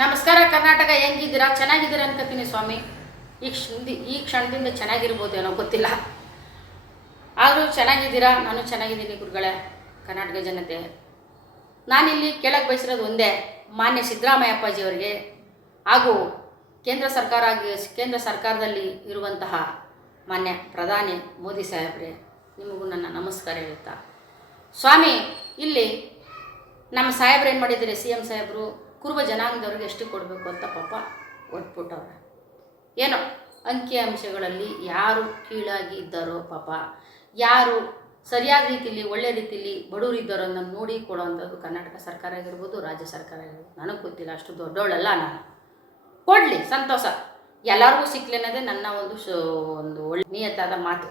ನಮಸ್ಕಾರ, ಕರ್ನಾಟಕ ಹೆಂಗಿದ್ದೀರಾ? ಚೆನ್ನಾಗಿದ್ದೀರಾ ಅನ್ಕೋತೀನಿ ಸ್ವಾಮಿ. ಈ ಕ್ಷಣದಿ ಈ ಕ್ಷಣದಿಂದ ಚೆನ್ನಾಗಿರ್ಬೋದೇನೋ ಗೊತ್ತಿಲ್ಲ. ಆದರೂ ಚೆನ್ನಾಗಿದ್ದೀರಾ? ನಾನು ಚೆನ್ನಾಗಿದ್ದೀನಿ ಗುರುಗಳೇ, ಕರ್ನಾಟಕ ಜನತೆ. ನಾನಿಲ್ಲಿ ಕೇಳಕ್ಕೆ ಬಯಸಿರೋದು ಒಂದೇ, ಮಾನ್ಯ ಸಿದ್ದರಾಮಯ್ಯ ಅಪ್ಪಾಜಿಯವರಿಗೆ ಹಾಗೂ ಕೇಂದ್ರ ಸರ್ಕಾರ ಕೇಂದ್ರ ಸರ್ಕಾರದಲ್ಲಿ ಇರುವಂತಹ ಮಾನ್ಯ ಪ್ರಧಾನಿ ಮೋದಿ ಸಾಹೇಬ್ರೆ, ನಿಮಗೂ ನನ್ನ ನಮಸ್ಕಾರ ಹೇಳುತ್ತಾ. ಸ್ವಾಮಿ, ಇಲ್ಲಿ ನಮ್ಮ ಸಾಹೇಬ್ರು ಏನು ಮಾಡಿದ್ದಾರೆ? ಸಿ ಎಂ ಸಾಹೇಬರು ಕುರುಬ ಜನಾಂಗದವ್ರಿಗೆ ಎಷ್ಟು ಕೊಡಬೇಕು ಅಂತ ಪಾಪ ಒಟ್ಬಿಟ್ಟವ್ರೆ ಏನೋ ಅಂಕಿ ಅಂಶಗಳಲ್ಲಿ ಯಾರು ಕೀಳಾಗಿ ಇದ್ದಾರೋ ಪಾಪ, ಯಾರು ಸರಿಯಾದ ರೀತಿಯಲ್ಲಿ ಒಳ್ಳೆ ರೀತಿಯಲ್ಲಿ ಅನ್ನೋದು ನೋಡಿ ಕೊಡೋವಂಥದ್ದು ಕರ್ನಾಟಕ ಸರ್ಕಾರ ಆಗಿರ್ಬೋದು, ರಾಜ್ಯ ಸರ್ಕಾರ ಆಗಿರ್ಬೋದು. ನನಗೆ ಗೊತ್ತಿಲ್ಲ, ಅಷ್ಟು ದೊಡ್ಡವಳಲ್ಲ ನಾನು. ಕೊಡಲಿ, ಸಂತೋಷ. ಎಲ್ಲರಿಗೂ ಸಿಕ್ಲಿ ಅನ್ನೋದೇ ನನ್ನ ಒಂದು ಒಂದು ಒಳ್ಳೆ ನಿಯತ್ತಾದ ಮಾತು.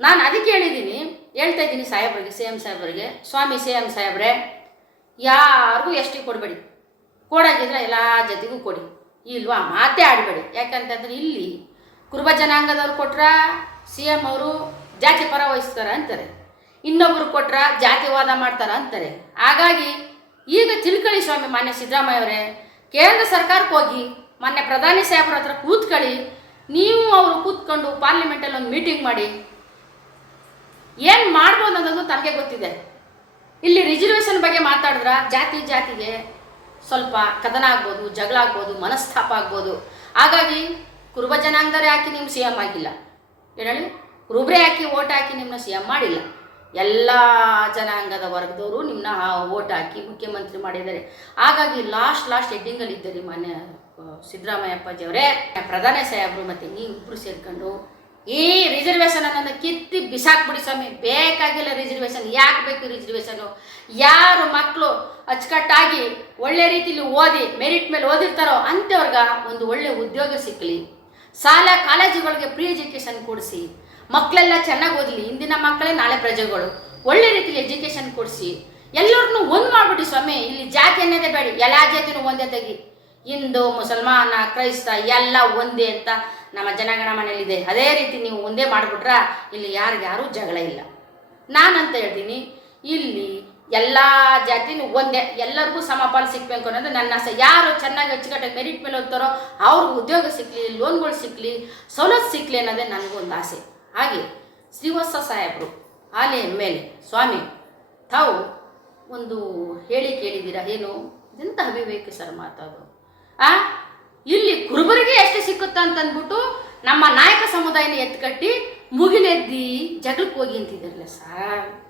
ನಾನು ಅದಕ್ಕೆ ಹೇಳಿದ್ದೀನಿ ಹೇಳ್ತಾ ಇದ್ದೀನಿ ಸಾಹೇಬ್ರಿಗೆ, ಸಿ ಎಂ ಸಾಹೇಬ್ರಿಗೆ. ಸ್ವಾಮಿ, ಸಿ ಎಂ ಸಾಹೇಬ್ರೆ ಯಾರಿಗೂ ಎಷ್ಟು ಕೊಡಬೇಡಿ. ಕೊಡೋಕ್ಕಿದ್ರೆ ಎಲ್ಲ ಜೊತೆಗೂ ಕೊಡಿ. ಇಲ್ವಾ? ಮಾತೇ ಆಡಬೇಡಿ. ಯಾಕಂತಂದ್ರೆ ಇಲ್ಲಿ ಕುರುಬ ಜನಾಂಗದವ್ರು ಕೊಟ್ರ ಸಿ ಎಂ ಅವರು ಜಾತಿ ಪರ ವಹಿಸ್ತಾರೆ ಅಂತಾರೆ. ಇನ್ನೊಬ್ರು ಕೊಟ್ರ ಜಾತಿವಾದ ಮಾಡ್ತಾರ ಅಂತಾರೆ. ಹಾಗಾಗಿ ಈಗ ತಿಳ್ಕೊಳ್ಳಿ ಸ್ವಾಮಿ ಮಾನ್ಯ ಸಿದ್ದರಾಮಯ್ಯ ಅವರೇ, ಕೇಂದ್ರ ಸರ್ಕಾರಕ್ಕೆ ಹೋಗಿ ಮಾನ್ಯ ಪ್ರಧಾನಿ ಸಾಹೇಬ್ರ ಹತ್ರ ಕೂತ್ಕೊಳ್ಳಿ. ನೀವು ಅವರು ಕೂತ್ಕೊಂಡು ಪಾರ್ಲಿಮೆಂಟಲ್ಲಿ ಒಂದು ಮೀಟಿಂಗ್ ಮಾಡಿ. ಏನು ಮಾಡ್ಬೋದು ಅನ್ನೋದು ತನಗೆ ಗೊತ್ತಿದೆ. ಇಲ್ಲಿ ರಿಸರ್ವೇಷನ್ ಬಗ್ಗೆ ಮಾತಾಡಿದ್ರ ಜಾತಿ ಜಾತಿಗೆ ಸ್ವಲ್ಪ ಕದನ ಆಗ್ಬೋದು ಜಗಳ ಆಗ್ಬೋದು ಮನಸ್ತಾಪ ಆಗ್ಬೋದು. ಹಾಗಾಗಿ ಕುರುಬ ಜನಾಂಗದವರೇ ಹಾಕಿ ನಿಮ್ಮ ಸಿ ಎಂ ಆಗಿಲ್ಲ. ಹೇಳಿ ಕುರುಬ್ರೆ ಹಾಕಿ ಓಟ್ ಹಾಕಿ ನಿಮ್ಮನ್ನ ಸಿ ಎಂ ಮಾಡಿಲ್ಲ. ಎಲ್ಲ ಜನಾಂಗದ ವರ್ಗದವರು ನಿಮ್ಮನ್ನ ಓಟ್ ಹಾಕಿ ಮುಖ್ಯಮಂತ್ರಿ ಮಾಡಿದ್ದಾರೆ. ಹಾಗಾಗಿ ಲಾಸ್ಟ್ ಲಾಸ್ಟ್ ಹೆಡ್ಡಿಂಗಲ್ಲಿ ಇದ್ದೀರಿ ಮಾನ್ಯ ಆ, ಸಿದ್ದರಾಮಯ್ಯ ಅಪ್ಪಾಜಿಯವರೇ ಪ್ರಧಾನಿ ಸಾಹೇಬರು ಮತ್ತು ನೀವು ಇಬ್ಬರು ಸೇರ್ಕೊಂಡು ಈ ರಿಸರ್ವೇಷನ್ ಅನ್ನೋದನ್ನ ಕಿತ್ತಿ ಬಿಸಾಕ್ಬಿಡಿ ಸ್ವಾಮಿ. ಬೇಕಾಗಿಲ್ಲ ರಿಸರ್ವೇಷನ್ ಯಾಕೆ ಬೇಕು ರಿಸರ್ವೇಷನು ಯಾರು ಮಕ್ಕಳು ಅಚ್ಚುಕಟ್ಟಾಗಿ ಒಳ್ಳೆ ರೀತಿಲಿ ಓದಿ ಮೆರಿಟ್ ಮೇಲೆ ಓದಿರ್ತಾರೋ ಅಂಥವ್ರಿಗೆ ಒಂದು ಒಳ್ಳೆ ಉದ್ಯೋಗ ಸಿಕ್ಕಲಿ ಶಾಲಾ ಕಾಲೇಜುಗಳಿಗೆ ಫ್ರೀ ಎಜುಕೇಷನ್ ಕೊಡಿಸಿ. ಮಕ್ಕಳೆಲ್ಲ ಚೆನ್ನಾಗಿ ಓದಲಿ. ಇಂದಿನ ಮಕ್ಕಳೇ ನಾಳೆ ಪ್ರಜೆಗಳು. ಒಳ್ಳೆ ರೀತಿಲಿ ಎಜುಕೇಷನ್ ಕೊಡಿಸಿ. ಎಲ್ಲರನ್ನೂ ಒಂದು ಮಾಡ್ಬಿಡಿ ಸ್ವಾಮಿ. ಇಲ್ಲಿ ಜಾತಿ ಅನ್ನೋದೇ ಬೇಡಿ. ಎಲ್ಲ ಜಾತಿನೂ ಒಂದೇ ತೆಗಿ. ಹಿಂದೂ, ಮುಸಲ್ಮಾನ, ಕ್ರೈಸ್ತ ಎಲ್ಲ ಒಂದೇ ಅಂತ ನಮ್ಮ ಜನಗಣ ಮನೆಯಲ್ಲಿದೆ. ಅದೇ ರೀತಿ ನೀವು ಒಂದೇ ಮಾಡಿಬಿಟ್ರ ಇಲ್ಲಿ ಯಾರಿಗ್ಯಾರೂ ಜಗಳ ಇಲ್ಲ. ನಾನಂತ ಹೇಳ್ತೀನಿ, ಇಲ್ಲಿ ಎಲ್ಲ ಜಾತಿನೂ ಒಂದೇ. ಎಲ್ಲರಿಗೂ ಸಮಪಾಲು ಸಿಗ್ಬೇಕು ಅನ್ನೋದು ನನ್ನ ಆಸೆ. ಯಾರು ಚೆನ್ನಾಗಿ ಅಚ್ಚುಕಟ್ಟಾಗಿ ಮೆರಿಟ್ ಮೇಲೆ ಹೋಗ್ತಾರೋ, ಅವ್ರಿಗೆ ಉದ್ಯೋಗ ಸಿಕ್ಕಲಿ ಲೋನ್ಗಳು ಸಿಕ್ಕಲಿ ಸವಲತ್ತು ಸಿಕ್ಕಲಿ ಅನ್ನೋದೇ ಒಂದು ಆಸೆ. ಹಾಗೆ ಶ್ರೀವತ್ಸ ಸಾಹೇಬರು ಆಲೆ ಮೇಲೆ ಸ್ವಾಮಿ, ತಾವು ಒಂದು ಹೇಳಿ ಕೇಳಿದ್ದೀರಾ? ಏನು? ಎಂಥ ಅವಿವೇಕ ಸರ್ ಮಾತಾಡೋದು? ಆ? ಇಲ್ಲಿ ಕುರುಬರಿಗೆ ಎಷ್ಟು ಸಿಕ್ಕುತ್ತ ಅಂತಂದ್ಬಿಟ್ಟು ನಮ್ಮ ನಾಯಕ ಸಮುದಾಯನ ಎತ್ಕಟ್ಟಿ ಮುಗಿಲೆದ್ದಿ ಜಗಳಕ್ಕೆ ಹೋಗಿ ಅಂತಿದ್ದಾರಲ್ಲ ಸರ್.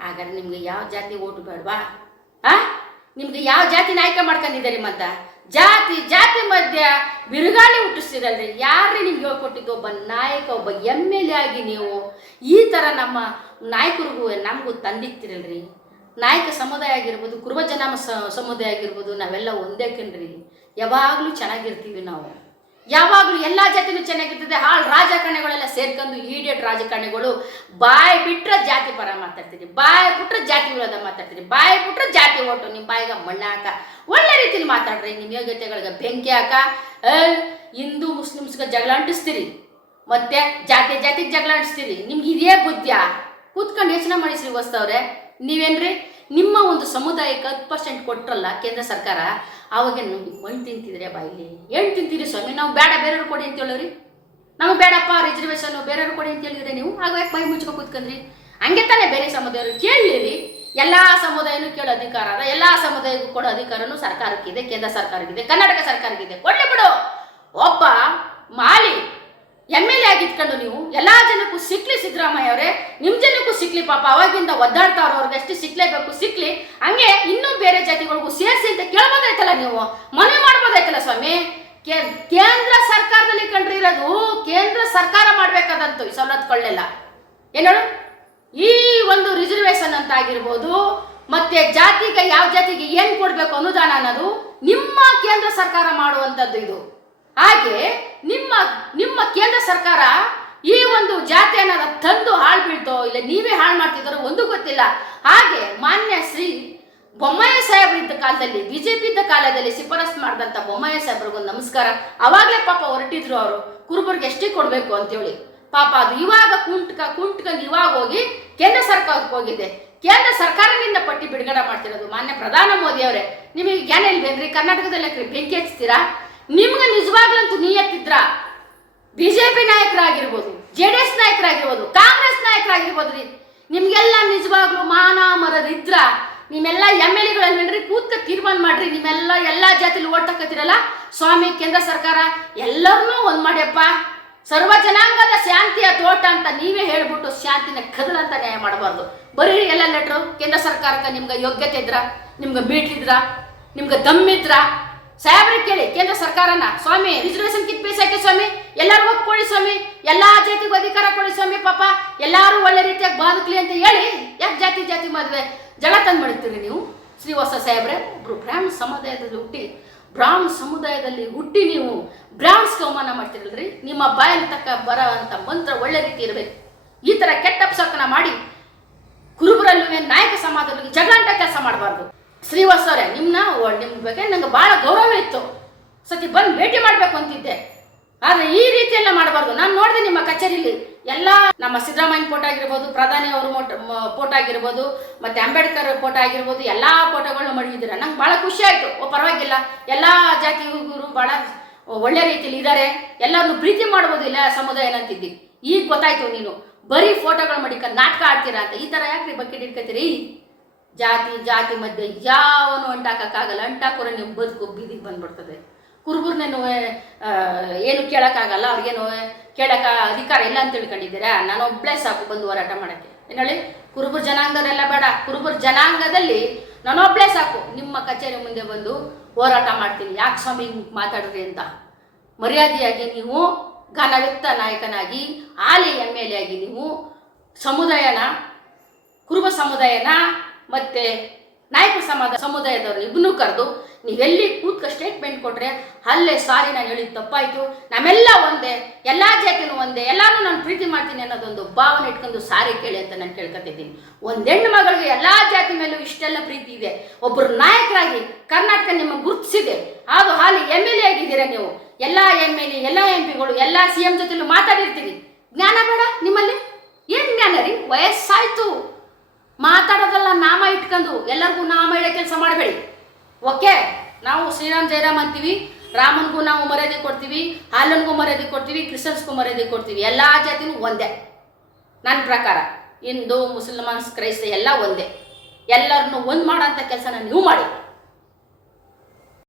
ಹಾಗಾದ್ರೆ ನಿಮ್ಗೆ ಯಾವ ಜಾತಿ ಓಟು ಬೇಡವಾ? ಆ? ನಿಮ್ಗೆ ಯಾವ ಜಾತಿ ನಾಯಕ ಮಾಡ್ಕೊಂಡಿದ್ದಾರೆ ಮತ್ತ? ಜಾತಿ ಜಾತಿ ಮಧ್ಯ ಬಿರುಗಾಳಿ ಹುಟ್ಟಿಸ್ತಿರಲ್ರಿ. ಯಾರೇ ನಿಮ್ಗೆ ಹೇಳ್ಕೊಟ್ಟಿದ್ದು? ಒಬ್ಬ ನಾಯಕ, ಒಬ್ಬ ಎಂ ಎಲ್ ಎ ಆಗಿ ನೀವು. ಈ ಥರ ನಮ್ಮ ನಾಯಕರಿಗೂ ನಮಗೂ ತಂದಿಕ್ತಿರಲ್ರಿ ನಾಯಕ ಸಮುದಾಯ ಆಗಿರ್ಬೋದು, ಕುರುಬ ಜನಾಮ ಸಮುದಾಯ ಆಗಿರ್ಬೋದು, ನಾವೆಲ್ಲ ಒಂದೇ ಕಣ್ರಿ. ಯಾವಾಗಲೂ ಚೆನ್ನಾಗಿರ್ತೀವಿ ನಾವು. ಯಾವಾಗಲೂ ಎಲ್ಲ ಜಾತಿನೂ ಚೆನ್ನಾಗಿರ್ತದೆ. ಹಾಳು ರಾಜಕಾರಣಿಗಳೆಲ್ಲ ಸೇರ್ಕೊಂಡು ಈಡಿಯಟ್ ರಾಜಕಾರಣಿಗಳು ಬಾಯಿ ಬಿಟ್ರೆ ಜಾತಿ ಪರ ಮಾತಾಡ್ತೀರಿ ಬಾಯಿ ಬಿಟ್ರೆ ಜಾತಿ ವಿರೋಧ ಮಾತಾಡ್ತೀರಿ ಬಾಯಿ ಬಿಟ್ರೆ ಜಾತಿ ಓಟು. ನಿಮ್ಮ ಬಾಯಿಗೆ ಮಣ್ಣ ಹಾಕ. ಒಳ್ಳೆ ರೀತಿಲಿ ಮಾತಾಡ್ರಿ. ನಿಮ್ಮ ಯೋಗ್ಯತೆಗಳಿಗೆ ಬೆಂಕಿ ಹಾಕ. ಹಿಂದೂ ಮುಸ್ಲಿಮ್ಸ್ಗೆ ಜಗಳ ಅಂಟಿಸ್ತೀರಿ. ಮತ್ತೆ ಜಾತಿ ಜಾತಿಗೆ ಜಗಳ ಅಂಟಿಸ್ತೀರಿ. ನಿಮ್ಗೆ ಇದೇ ಬುದ್ಧಿಯಾ ಕೂತ್ಕೊಂಡು ಯೋಚನೆ ಮಾಡಿ ಶ್ರೀವಸ್ತವ್ರೆ ನೀವೇನ್ರಿ? ನಿಮ್ಮ ಒಂದು ಸಮುದಾಯಕ್ಕೆ ಹತ್ತು ಪರ್ಸೆಂಟ್ ಕೊಟ್ರಲ್ಲ ಕೇಂದ್ರ ಸರ್ಕಾರ? ಅವಾಗ ಮಣ್ಣು ತಿಂತಿದ್ರೆ ಬಾಯಿಲಿ ಏನು ತಿಂತೀರಿ ಸ್ವಾಮಿ? ನಾವು ಬೇಡ, ಬೇರೆಯವ್ರು ಕೊಡಿ ಅಂತ ಹೇಳೋರಿ. ನಮಗೆ ಬೇಡಪ್ಪ ರಿಸರ್ವೇಷನ್ ಬೇರೆಯವ್ರು ಕೊಡಿ ಅಂತ ಹೇಳಿದ್ರೆ ನೀವು ಆಗ ಯಾಕೆ ಬಾಯಿ ಮುಚ್ಕೊಂಡು ಕೂತ್ಕೊಂಡ್ರಿ. ಹಂಗೆ ತಾನೇ ಬೇರೆ ಸಮುದಾಯರು ಕೇಳಿರಿ ಎಲ್ಲ ಸಮುದಾಯನೂ ಕೇಳೋ ಅಧಿಕಾರ ಅದ. ಎಲ್ಲ ಸಮುದಾಯಕ್ಕೂ ಕೊಡೋ ಅಧಿಕಾರನೂ ಸರ್ಕಾರಕ್ಕಿದೆ, ಕೇಂದ್ರ ಸರ್ಕಾರಕ್ಕಿದೆ, ಕರ್ನಾಟಕ ಸರ್ಕಾರಕ್ಕಿದೆ. ಕೊಡ್ಲಿ ಬಿಡು. ಒಬ್ಬ ಮಾಲಿ ಎಂ ಎಲ್ ಎ ಆಗಿಟ್ಕೊಂಡು ನೀವು ಎಲ್ಲಾ ಜನಕ್ಕೂ ಸಿಕ್ಲಿ ಸಿದ್ದರಾಮಯ್ಯ ಅವರೇ. ನಿಮ್ಮ ಜನಕ್ಕೂ ಸಿಕ್ಲಿ ಪಾಪ, ಅವಾಗಿಂದ ಒದ್ದಾಡ್ತಾವ್ರ ಅವ್ರಿಗೆ ಎಷ್ಟು ಸಿಕ್ಲೇಬೇಕು, ಸಿಕ್ಲಿ. ಹಂಗೆ ಇನ್ನೂ ಬೇರೆ ಜಾತಿಗಳಿಗೂ ಸೇರಿಸಿ ಅಂತ ಕೇಳ್ಬೋದಾಯ್ತಲ್ಲ ನೀವು? ಮನೆ ಮಾಡ್ಬೋದಾಯ್ತಲ್ಲ ಸ್ವಾಮಿ? ಕೇಂದ್ರ ಸರ್ಕಾರದಲ್ಲಿ ಕಂಡ್ರಿರೋದು ಕೇಂದ್ರ ಸರ್ಕಾರ ಮಾಡ್ಬೇಕಾದಂತು ಈ ಸವಲತ್ತು ಏನು ಹೇಳು? ಈ ಒಂದು ರಿಸರ್ವೇಶನ್ ಅಂತ ಆಗಿರ್ಬೋದು, ಮತ್ತೆ ಜಾತಿಗೆ ಯಾವ ಜಾತಿಗೆ ಏನು ಕೊಡಬೇಕು ಅನುದಾನ ಅನ್ನೋದು ನಿಮ್ಮ ಕೇಂದ್ರ ಸರ್ಕಾರ ಮಾಡುವಂಥದ್ದು ಇದು. ಹಾಗೆ ನಿಮ್ಮ ನಿಮ್ಮ ಕೇಂದ್ರ ಸರ್ಕಾರ ಈ ಒಂದು ಜಾತಿ ಅನ್ನೋದ ತಂದು ಹಾಳು ಬೀಳ್ತೋ ನೀವೇ ಹಾಳು ಮಾಡ್ತಿದ್ದಾರೋ ಒಂದು ಗೊತ್ತಿಲ್ಲ. ಹಾಗೆ ಮಾನ್ಯ ಶ್ರೀ ಬೊಮ್ಮಯ್ಯ ಸಾಹೇಬ್ರು ಇದ್ದ ಕಾಲದಲ್ಲಿ, ಬಿಜೆಪಿ ಇದ್ದ ಕಾಲದಲ್ಲಿ ಶಿಫಾರಸ್ ಮಾಡಿದಂಥ ಸಾಹೇಬ್ರಿಗೆ ಸಾಹೇಬ್ರಿಗೊಂದು ನಮಸ್ಕಾರ. ಅವಾಗಲೇ ಪಾಪ ಹೊರಟಿದ್ರು ಅವರು. ಕುರುಬರಿಗೆ ಎಷ್ಟೇ ಕೊಡಬೇಕು ಅಂತೇಳಿ ಪಾಪ ಅದು ಇವಾಗ ಕುಂಟ್ಕ ಕುಂಟ್ಕೊಂಡು ಇವಾಗ ಹೋಗಿ ಕೇಂದ್ರ ಸರ್ಕಾರಕ್ಕೆ ಹೋಗಿದೆ. ಕೇಂದ್ರ ಸರ್ಕಾರದಿಂದ ಪಟ್ಟಿ ಬಿಡುಗಡೆ ಮಾಡ್ತಿರೋದು ಮಾನ್ಯ ಪ್ರಧಾನ ಮೋದಿ ಅವರೇ. ನಿಮಗೆ ಜ್ಞಾನ ಇಲ್ವೇನ್ರಿ ಕರ್ನಾಟಕದಲ್ಲಿ ಬೆಂಕಿ ಹಚ್ತೀರಾ? ನಿಮ್ಗೆ ನಿಜವಾಗ್ಲಂತೂ ನೀಯತ್ತಿದ್ರ ಬಿ ಜೆ ಪಿ ನಾಯಕರಾಗಿರ್ಬೋದು. ಜೆ ಡಿ ನಾಯಕರಾಗಿರ್ಬೋದು, ಕಾಂಗ್ರೆಸ್ ನಾಯಕರಾಗಿರ್ಬೋದು. ರೀ ನಿಮ್ಗೆಲ್ಲ ನಿಜವಾಗ್ಲೂ ಮಾನ ಮರದಿದ್ರ ನಿಮ್ಮೆಲ್ಲ ಎಂ ಎಲ್ ಎಗಳಲ್ಲಿ ಕೂತ್ಕ ತೀರ್ಮಾನ ಮಾಡ್ರಿ. ನಿಮ್ಮೆಲ್ಲ ಎಲ್ಲಾ ಜಾತಿಲಿ ಓಡ್ತಕ್ಕತ್ತಿರಲ್ಲ ಸ್ವಾಮಿ, ಕೇಂದ್ರ ಸರ್ಕಾರ ಎಲ್ಲರನ್ನೂ ಒಂದ್ ಮಾಡ್ಯಪ್ಪ ಸರ್ವ ಜನಾಂಗದ ಶಾಂತಿಯ ತೋಟ ಅಂತ ನೀವೇ ಹೇಳ್ಬಿಟ್ಟು ಶಾಂತಿನ ಕದಲಂತ ನ್ಯಾಯ ಮಾಡಬಾರ್ದು. ಬರೀ ಎಲ್ಲ ಲೆಟ್ರು, ಕೇಂದ್ರ ಸರ್ಕಾರಕ್ಕೆ ನಿಮ್ಗೆ ಯೋಗ್ಯತೆ ಇದ್ರ, ನಿಮ್ಗೆ ಮೀಟ್ಲಿದ್ರ ನಿಮ್ಗೆ ದಮ್ಮಿದ್ರ ಸಾಹೇಬ್ರಿಗೆ ಕೇಳಿ, ಕೇಂದ್ರ ಸರ್ಕಾರನ, ಸ್ವಾಮಿ ರಿಸರ್ವೇಶನ್ ಕಿತ್ ಪೈಸಾಕಿ ಸ್ವಾಮಿ, ಎಲ್ಲರೂ ಒಪ್ಕೊಳ್ಳಿ ಸ್ವಾಮಿ. ಎಲ್ಲಾ ಜಾತಿಗೂ ಅಧಿಕಾರ ಕೊಡಿ ಸ್ವಾಮಿ ಪಾಪ. ಎಲ್ಲಾರು ಒಳ್ಳೆ ರೀತಿಯಾಗಿ ಬದುಕಲಿ ಅಂತ ಹೇಳಿ ಯಾಕೆ ಜಾತಿ ಜಾತಿ ಮದುವೆ? ಜಗಳ ತಂದು ಮಾಡ್ತೀರಿ ನೀವು? ಶ್ರೀವಾಸ ಸಾಹೇಬ್ರೆ, ಒಬ್ರು ಬ್ರಾಹ್ಮಣ ಸಮುದಾಯದಲ್ಲಿ ಹುಟ್ಟಿ, ಬ್ರಾಹ್ಮಣ ಸಮುದಾಯದಲ್ಲಿ ಹುಟ್ಟಿ ನೀವು ಬ್ರಾಹ್ಮಣ ಅವಮಾನ ಮಾಡ್ತಿರಲ್ರಿ? ನಿಮ್ಮ ಬಾಯಲ್ಲಿ ತಕ್ಕ ಬರೋ ಅಂತ ಮಂತ್ರ ಒಳ್ಳೆ ರೀತಿ ಇರಬೇಕು. ಈ ಥರ ಕೆಟ್ಟ ಅಪಸಕನ ಮಾಡಿ ಕುರುಬರಲ್ಲೂ ನಾಯಕ ಸಮಾಜದಲ್ಲಿ ಜಗಳಂಟ ಕೆಲಸ ಮಾಡಬಾರ್ದು. ಶ್ರೀವಾಸ್ ಅವರೇ ನಿಮ್ಮನ್ನ ನಿಮ್ಮ ಬಗ್ಗೆ ನಂಗೆ ಭಾಳ ಗೌರವ ಇತ್ತು. ಸತಿ ಬಂದು ಭೇಟಿ ಮಾಡಬೇಕು ಅಂತಿದ್ದೆ. ಆದರೆ ಈ ರೀತಿಯೆಲ್ಲ ಮಾಡಬಾರ್ದು. ನಾನು ನೋಡಿದೆ ನಿಮ್ಮ ಕಚೇರಿಲಿ ಎಲ್ಲ ನಮ್ಮ ಸಿದ್ದರಾಮಯ್ಯ ಫೋಟೋ ಆಗಿರ್ಬೋದು, ಪ್ರಧಾನಿ ಅವರು ಫೋಟೋ ಆಗಿರ್ಬೋದು, ಮತ್ತೆ ಅಂಬೇಡ್ಕರ್ ಫೋಟೋ ಆಗಿರ್ಬೋದು, ಎಲ್ಲ ಫೋಟೋಗಳನ್ನ ಮಡಗಿದ್ದೀರ. ನಂಗೆ ಭಾಳ ಖುಷಿ ಆಯ್ತು. ಓ, ಪರವಾಗಿಲ್ಲ. ಎಲ್ಲ ಜಾತಿ ಹುಡುಗರು ಭಾಳ ಒಳ್ಳೆ ರೀತಿಯಲ್ಲಿ ಇದ್ದಾರೆ ಎಲ್ಲರನ್ನು ಪ್ರೀತಿ ಮಾಡ್ಬೋದು ಇಲ್ಲ ಸಮುದಾಯ ಏನಂತಿದ್ದಿ ಈಗ ಗೊತ್ತಾಯ್ತು ನೀನು. ಬರೀ ಫೋಟೋಗಳು ಮಡಿಕ, ನಾಟಕ ಆಡ್ತೀರಾ ಅಂತ. ಈ ತರ ಯಾಕ್ರಿ ಬಕೆಟ್ ಇಟ್ಕೋತೀರಿ ಜಾತಿ ಜಾತಿ ಮಧ್ಯೆ ಯಾವನು ಅಂಟಾಕಕ್ಕಾಗಲ್ಲ. ಅಂಟಾಕೋರ ನೀವು ಬದುಕು ಬೀದಿಗೆ ಬಂದ್ಬಿಡ್ತದೆ. ಕುರುಬರ್ನೇನು ಏನು ಕೇಳೋಕ್ಕಾಗಲ್ಲ ನೋವೆ ಕೇಳೋಕೆ ಅಧಿಕಾರ ಇಲ್ಲ ಅಂತ ತಿಳ್ಕೊಂಡಿದ್ದೀರಾ? ನಾನು ಒಬ್ಬಳೇ ಸಾಕು ಬಂದು ಹೋರಾಟ ಮಾಡೋಕ್ಕೆ. ಏನು ಹೇಳಿ? ಕುರುಬುರ್ ಜನಾಂಗದೆಲ್ಲ ಬೇಡ. ಕುರುಬುರ್ ಜನಾಂಗದಲ್ಲಿ ನಾನೊಬ್ಬಳೇ ಸಾಕು. ನಿಮ್ಮ ಕಚೇರಿ ಮುಂದೆ ಬಂದು ಹೋರಾಟ ಮಾಡ್ತೀನಿ. ಯಾಕೆ ಸ್ವಾಮಿ ಮಾತಾಡಿದ್ರಿ ಅಂತ. ಮರ್ಯಾದೆಯಾಗಿ ನೀವು ಘನವ್ಯಕ್ತ ನಾಯಕನಾಗಿ ಆಲಿ ಎಂ ಎಲ್ ಎ ಆಗಿ ನೀವು ಸಮುದಾಯನ, ಕುರುಬ ಸಮುದಾಯನ ಮತ್ತೆ ನಾಯಕ ಸಮಾಜ ಸಮುದಾಯದವ್ರನ್ನ ಇಬ್ಬನೂ ಕರೆದು ನೀವೆಲ್ಲಿ ಕೂತ್ಕ ಸ್ಟೇಟ್ಮೆಂಟ್ ಕೊಟ್ರೆ ಅಲ್ಲೇ ಸಾರಿ ನಾನು ಹೇಳಿದ ತಪ್ಪಾಯ್ತು. ನಮ್ಮೆಲ್ಲ ಒಂದೇ, ಎಲ್ಲ ಜಾತಿನೂ ಒಂದೇ, ಎಲ್ಲಾನು ನಾನು ಪ್ರೀತಿ ಮಾಡ್ತೀನಿ ಅನ್ನೋದೊಂದು ಭಾವನೆ ಇಟ್ಕೊಂಡು ಸಾರಿ ಕೇಳಿ ಅಂತ ನಾನು ಕೇಳ್ಕೊತಿದ್ದೀನಿ ಒಂದು ಹೆಣ್ಣು ಮಗಳಿಗೆ ಎಲ್ಲ ಜಾತಿ ಮೇಲೂ ಇಷ್ಟೆಲ್ಲ ಪ್ರೀತಿ ಇದೆ. ಒಬ್ಬರು ನಾಯಕರಾಗಿ ಕರ್ನಾಟಕ ನಿಮ್ಮ ಗುರುತಿಸಿದೆ. ಅದು ಹಾಲಿ ಎಂ ಎಲ್ ಎ ಆಗಿದ್ದೀರಾ ನೀವು? ಎಲ್ಲ ಎಂ ಎಲ್ ಎ ಎಲ್ಲ ಎಂ ಪಿಗಳು ಎಲ್ಲ ಸಿ ಎಂ ಜೊತೆಲೂ ಮಾತಾಡಿರ್ತೀವಿ ಜ್ಞಾನ ಬೇಡ ನಿಮ್ಮಲ್ಲಿ? ಏನು ಜ್ಞಾನ ರೀ? ವಯಸ್ಸಾಯ್ತು. ಮಾತಾಡೋದಲ್ಲ ನಾಮ ಇಟ್ಕೊಂಡು ಎಲ್ಲರಿಗೂ ನಾಮ ಹೇಳೋ ಕೆಲಸ ಮಾಡಬೇಡಿ. ಓಕೆ, ನಾವು ಶ್ರೀರಾಮ್ ಜಯರಾಮ್ ಅಂತೀವಿ. ರಾಮನ್ಗೂ ನಾವು ಮರ್ಯಾದೆ ಕೊಡ್ತೀವಿ, ಹಾಲನ್ಗೂ ಮರ್ಯಾದೆ ಕೊಡ್ತೀವಿ ಕ್ರಿಶ್ಚನ್ಸ್ಗೂ ಮರ್ಯಾದೆ ಕೊಡ್ತೀವಿ. ಎಲ್ಲ ಜಾತಿನೂ ಒಂದೇ. ನನ್ನ ಪ್ರಕಾರ, ಹಿಂದೂ ಮುಸಲ್ಮಾನ್ಸ್ ಕ್ರೈಸ್ತ ಎಲ್ಲ ಒಂದೇ. ಎಲ್ಲರನ್ನೂ ಒಂದು ಮಾಡೋಂಥ ಕೆಲಸನ ನೀವು ಮಾಡಿ.